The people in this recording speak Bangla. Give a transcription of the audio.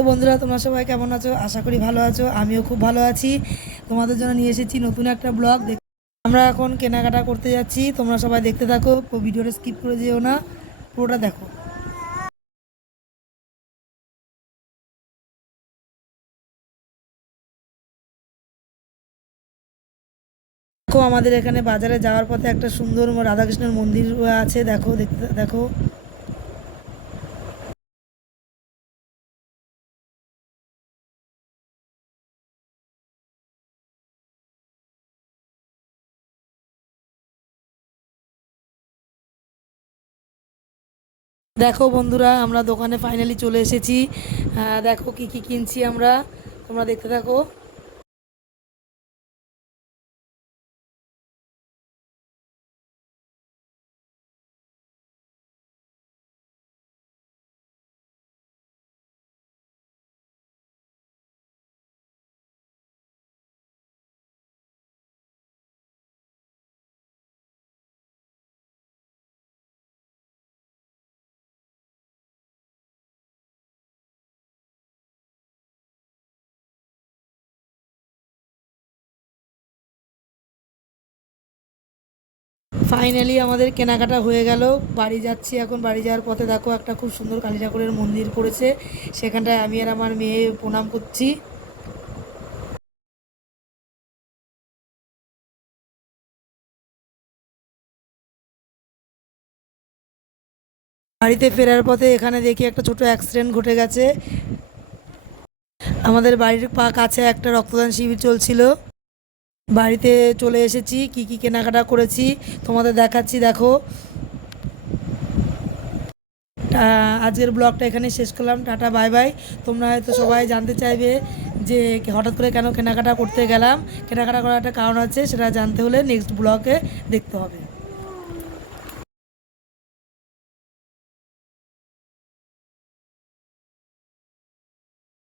তো বন্ধুরা, তোমরা সবাই কেমন আছো? আশা করি ভালো আছো। আমিও খুব ভালো আছি। তোমাদের জন্য নিয়ে এসেছি নতুন একটা ব্লগ। আমরা এখন কেনাকাটা করতে যাচ্ছি। তোমরা সবাই দেখতে থাকো। ভিডিওটা স্কিপ করে যেও না। পুরোটা দেখো। দেখো, আমাদের এখানে বাজারে যাওয়ার পথে একটা সুন্দর রাধাকৃষ্ণের মন্দির আছে। দেখো, দেখতে দেখো। দেখো বন্ধুরা, আমরা দোকানে ফাইনালি চলে এসেছি। দেখো কি কি কিনছি আমরা। তোমরা দেখতে থাকো। ফাইনালি আমাদের কেনাকাটা হয়ে গেল। বাড়ি যাচ্ছি এখন। বাড়ি যাওয়ার পথে দেখো একটা খুব সুন্দর কালী ঠাকুরের মন্দির করেছে সেখানটায় আমি আর আমার মেয়ে প্রণাম করছি। বাড়িতে ফেরার পথে এখানে দেখি একটা ছোট অ্যাক্সিডেন্ট ঘটে গেছে। আমাদের বাড়ির পা কাছে একটা রক্তদান শিবির চলছিল। বাড়িতে চলে এসেছি, কি কি কেনাকাটা করেছি, তোমাদের দেখাচ্ছি, দেখো। আজকের ব্লগটা এখানে শেষ করলাম, টাটা, বাই বাই। তোমরা হয়তো সবাই জানতে চাইবে যে হঠাৎ করে কেন কেনাকাটা করতে গেলাম। কেনাকাটা করার একটা কারণ আছে, সেটা জানতে হলে নেক্সট ব্লগে দেখতে হবে।